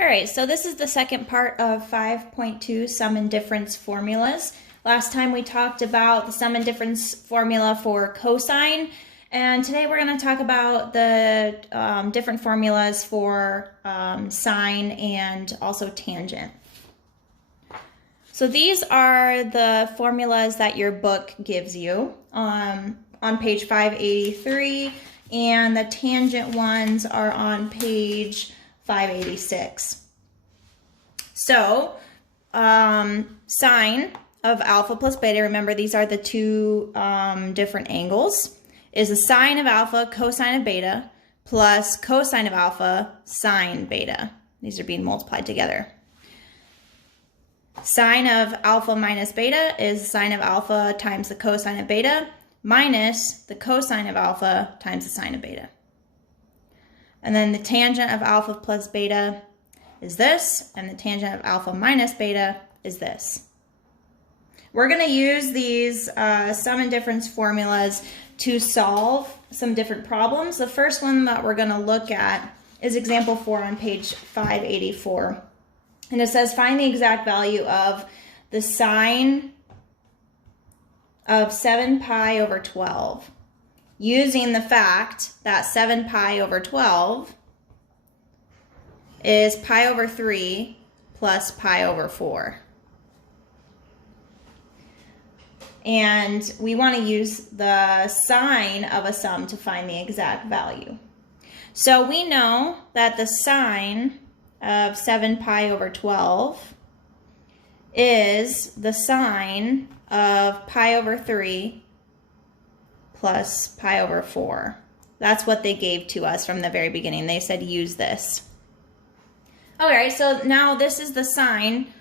All right, so this is the second part of 5.2 sum and difference formulas. Last time we talked about the sum and difference formula for cosine, and today we're going to talk about the different formulas for sine and also tangent. So these are the formulas that your book gives you on page 583, and the tangent ones are on page 586. So, sine of alpha plus beta, remember these are the two different angles, is the sine of alpha cosine of beta plus cosine of alpha sine beta. These are being multiplied together. Sine of alpha minus beta is sine of alpha times the cosine of beta minus the cosine of alpha times the sine of beta. And then the tangent of alpha plus beta is this, and the tangent of alpha minus beta is this. We're going to use these sum and difference formulas to solve some different problems. The first one that we're going to look at is example 4 on page 584. And it says find the exact value of the sine of 7 pi over 12 using the fact that 7 pi over 12 is pi over 3 plus pi over 4. And we want to use the sine of a sum to find the exact value. So we know that the sine of 7 pi over 12 is the sine of pi over 3 plus pi over 4. That's what they gave to us from the very beginning. They said use this. All right, so now this is the sine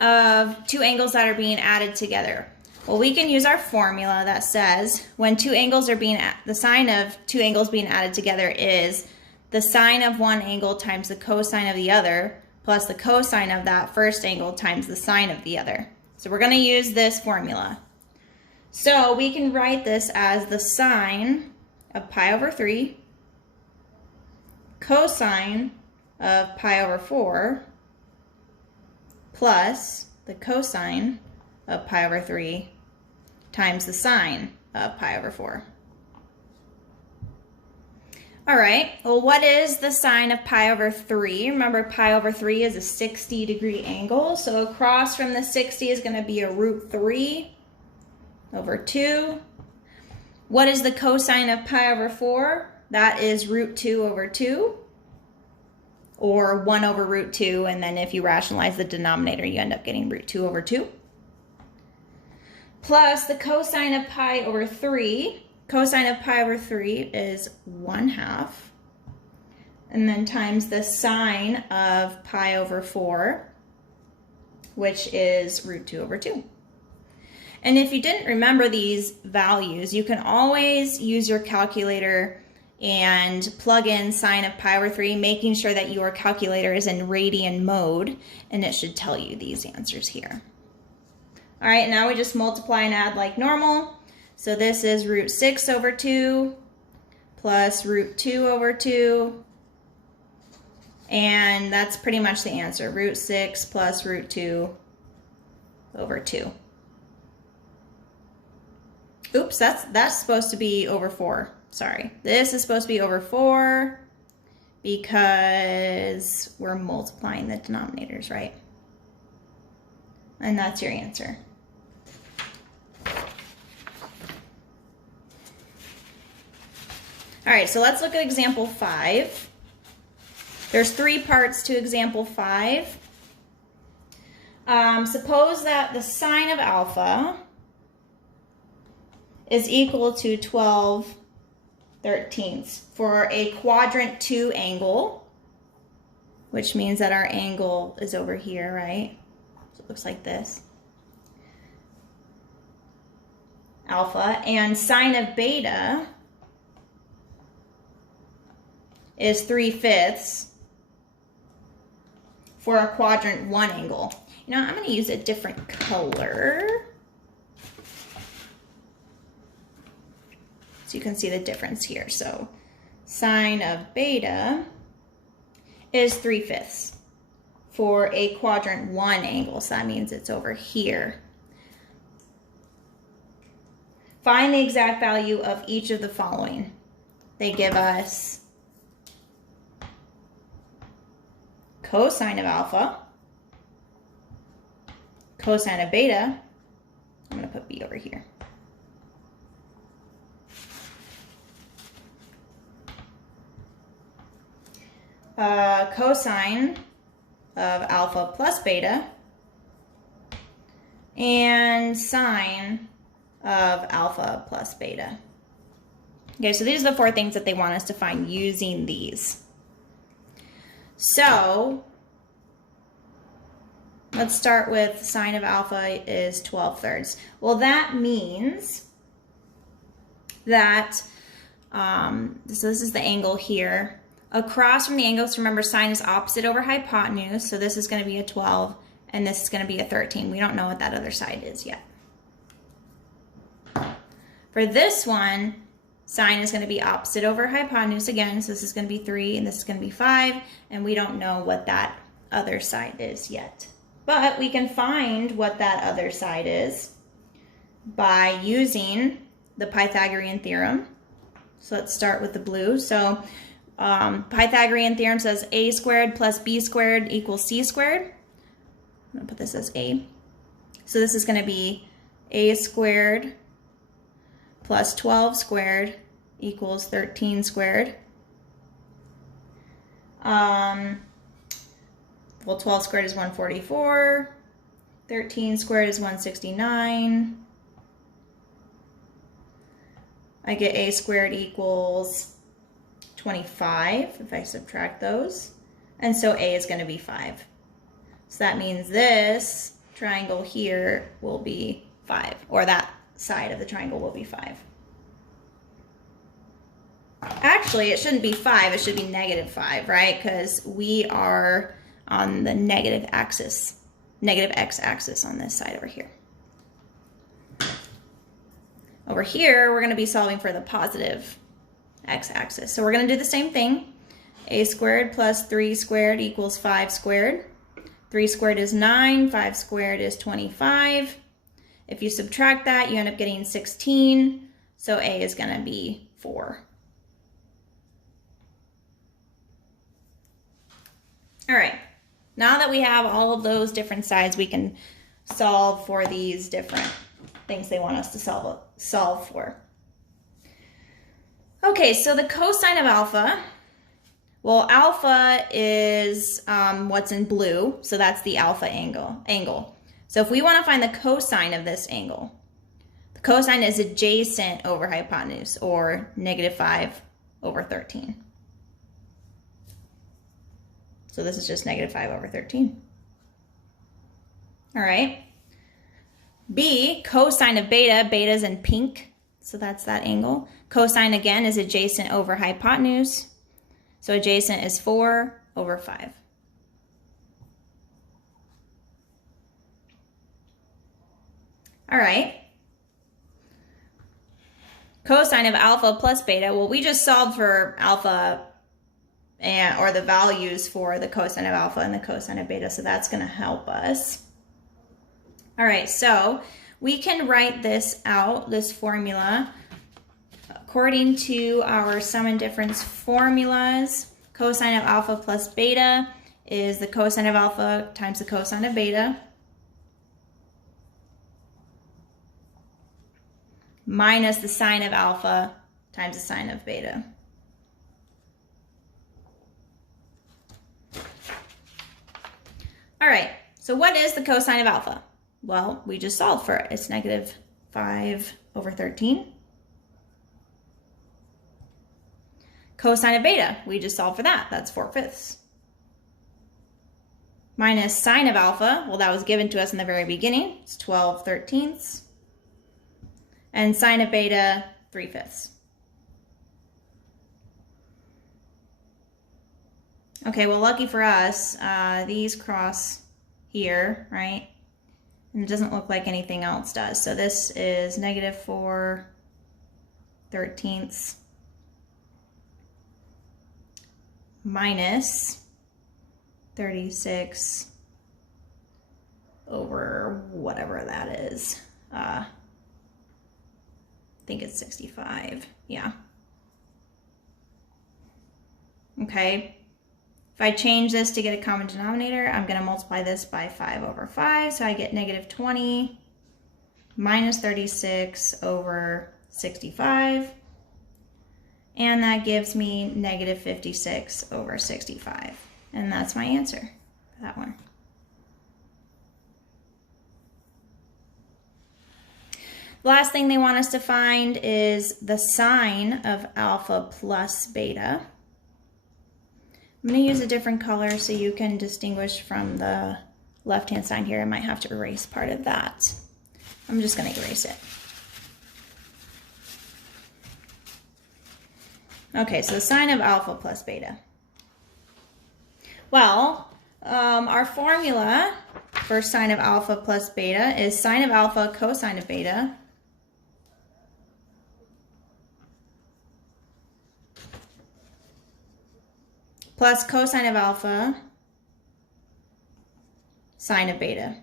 of two angles that are being added together. Well, we can use our formula that says when two angles are being, the sine of two angles being added together is the sine of one angle times the cosine of the other plus the cosine of that first angle times the sine of the other. So we're going to use this formula. So we can write this as the sine of pi over 3 cosine of pi over 4 plus the cosine of pi over 3 times the sine of pi over 4. All right, well, what is the sine of pi over 3? Remember, pi over 3 is a 60-degree angle, so across from the 60 is going to be a root 3 over 2. What is the cosine of pi over 4? That is root 2 over 2, or 1 over root 2, and then if you rationalize the denominator, you end up getting root 2 over 2. Plus the cosine of pi over 3. Cosine of pi over 3 is 1/2. And then times the sine of pi over 4, which is root 2 over 2. And if you didn't remember these values, you can always use your calculator and plug in sine of pi over 3, making sure that your calculator is in radian mode, and it should tell you these answers here. All right, now we just multiply and add like normal. So this is root 6 over 2 plus root 2 over 2, and that's pretty much the answer, root 6 plus root 2 over 2. Oops, that's supposed to be over 4. Sorry, this is supposed to be over 4 because we're multiplying the denominators, right? And that's your answer. All right, so let's look at example 5. There's 3 parts to example 5. Suppose that the sine of alpha is equal to 12/13 for a quadrant 2 angle, which means that our angle is over here, right? So it looks like this. Alpha, and sine of beta is 3/5 for a quadrant 1 angle. You know, I'm going to use a different color so you can see the difference here. So sine of beta is 3/5. for a quadrant 1 angle, so that means it's over here. Find the exact value of each of the following. They give us cosine of alpha, cosine of beta. I'm going to put B over here. Cosine of alpha plus beta, and sine of alpha plus beta. Okay, so these are the 4 things that they want us to find using these. So let's start with sine of alpha is 12/3. Well, that means that, so this is the angle here. Across from the angles, remember sine is opposite over hypotenuse, so this is going to be a 12, and this is going to be a 13. We don't know what that other side is yet. For this one, sine is going to be opposite over hypotenuse again, so this is going to be 3, and this is going to be 5, and we don't know what that other side is yet. But we can find what that other side is by using the Pythagorean theorem. So let's start with the blue. So Pythagorean theorem says a squared plus b squared equals c squared. I'm going to put this as a. So this is going to be a squared plus 12 squared equals 13 squared. Well, 12 squared is 144. 13 squared is 169. I get a squared equals 25 if I subtract those. And so a is going to be 5. So that means this triangle here will be 5, or that side of the triangle will be 5. Actually, it shouldn't be 5, it should be -5, right? Because we are on the negative axis, negative x-axis on this side over here. Over here, we're going to be solving for the positive x-axis. So we're going to do the same thing. A squared plus 3 squared equals 5 squared. 3 squared is 9, 5 squared is 25. If you subtract that, you end up getting 16. So A is going to be 4. All right, now that we have all of those different sides, we can solve for these different things they want us to solve for. Okay, so the cosine of alpha, well, alpha is what's in blue, so that's the alpha angle. So if we want to find the cosine of this angle, the cosine is adjacent over hypotenuse, or -5 over 13. So this is just -5 over 13. All right. B, cosine of beta. Beta is in pink, so that's that angle. Cosine, again, is adjacent over hypotenuse. So adjacent is 4 over 5. All right. Cosine of alpha plus beta. Well, we just solved for alpha or the values for the cosine of alpha and the cosine of beta, so that's going to help us. All right, so we can write this out, this formula, according to our sum and difference formulas. Cosine of alpha plus beta is the cosine of alpha times the cosine of beta, minus the sine of alpha times the sine of beta. All right, so what is the cosine of alpha? Well, we just solved for it. It's -5 over 13. Cosine of beta, we just solved for that. That's 4/5. Minus sine of alpha, well, that was given to us in the very beginning. It's 12/13. And sine of beta, 3/5. Okay, well, lucky for us, these cross here, right? And it doesn't look like anything else does. So this is -4/13 minus 36 over whatever that is. I think it's 65. Yeah. Okay. If I change this to get a common denominator, I'm going to multiply this by 5 over 5. So I get negative 20 minus 36 over 65. And that gives me negative 56 over 65. And that's my answer for that one. The last thing they want us to find is the sine of alpha plus beta. I'm going to use a different color so you can distinguish from the left-hand side here. I might have to erase part of that. I'm just going to erase it. Okay, so the sine of alpha plus beta. Well, our formula for sine of alpha plus beta is sine of alpha cosine of beta plus cosine of alpha sine of beta.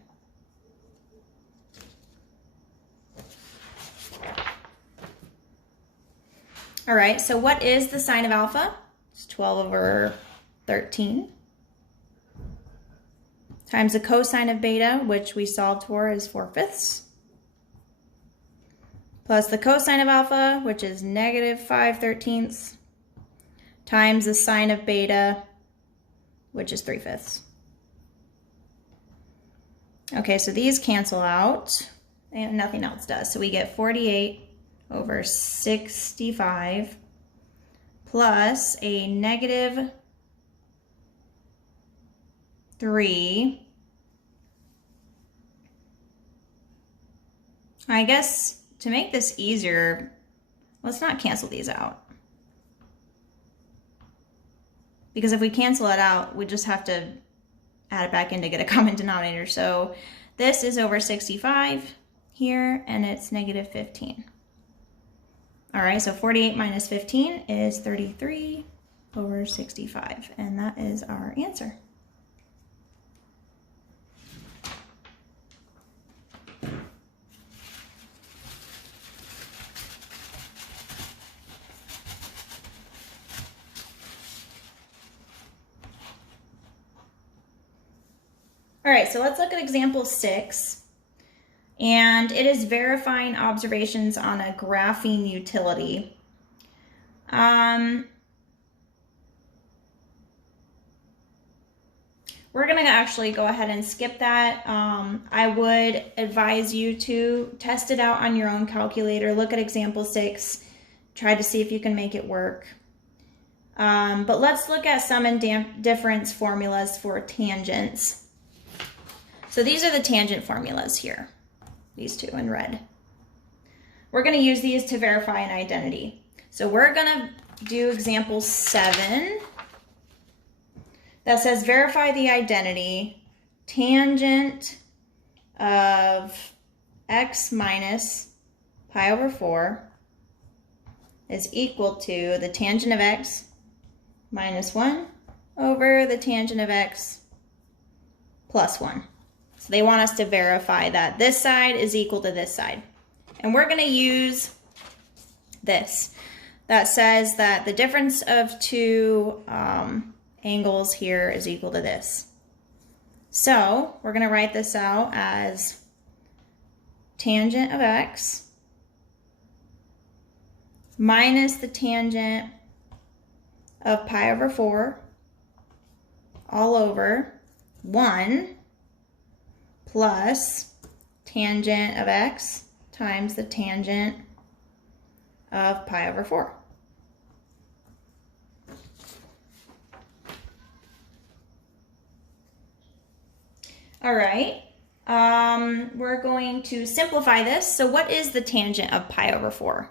All right, so what is the sine of alpha? It's 12 over 13 times the cosine of beta, which we solved for, is 4/5, plus the cosine of alpha, which is negative 5/13, times the sine of beta, which is 3/5. Okay, so these cancel out, and nothing else does. So we get 48 over 65 plus a negative 3. I guess to make this easier, let's not cancel these out. Because if we cancel it out, we just have to add it back in to get a common denominator. So this is over 65 here, and it's negative 15. All right, so 48 minus 15 is 33 over 65, and that is our answer. All right, so let's look at example 6. And it is verifying observations on a graphing utility. We're going to actually go ahead and skip that. I would advise you to test it out on your own calculator. Look at example 6. Try to see if you can make it work. But let's look at sum and difference formulas for tangents. So these are the tangent formulas here. These two in red. We're going to use these to verify an identity. So we're going to do example 7 that says verify the identity tangent of x minus pi over 4 is equal to the tangent of x minus 1 over the tangent of x plus 1. So they want us to verify that this side is equal to this side. And we're going to use this. That says that the difference of two angles here is equal to this. So we're going to write this out as tangent of x minus the tangent of pi over 4 all over 1 plus tangent of x times the tangent of pi over 4. All right, we're going to simplify this. So what is the tangent of pi over 4?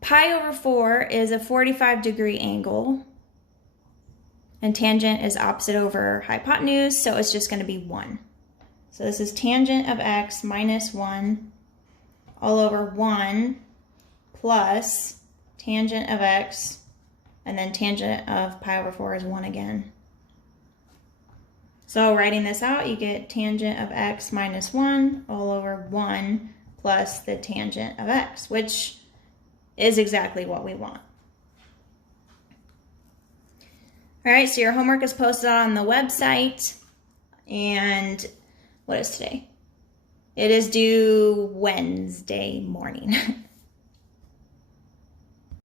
Pi over 4 is a 45-degree angle, and tangent is opposite over hypotenuse, so it's just going to be 1. So this is tangent of x minus 1 all over 1 plus tangent of x, and then tangent of pi over 4 is 1 again. So writing this out, you get tangent of x minus 1 all over 1 plus the tangent of x, which is exactly what we want. All right, so your homework is posted on the website. And what is today? It is due Wednesday morning.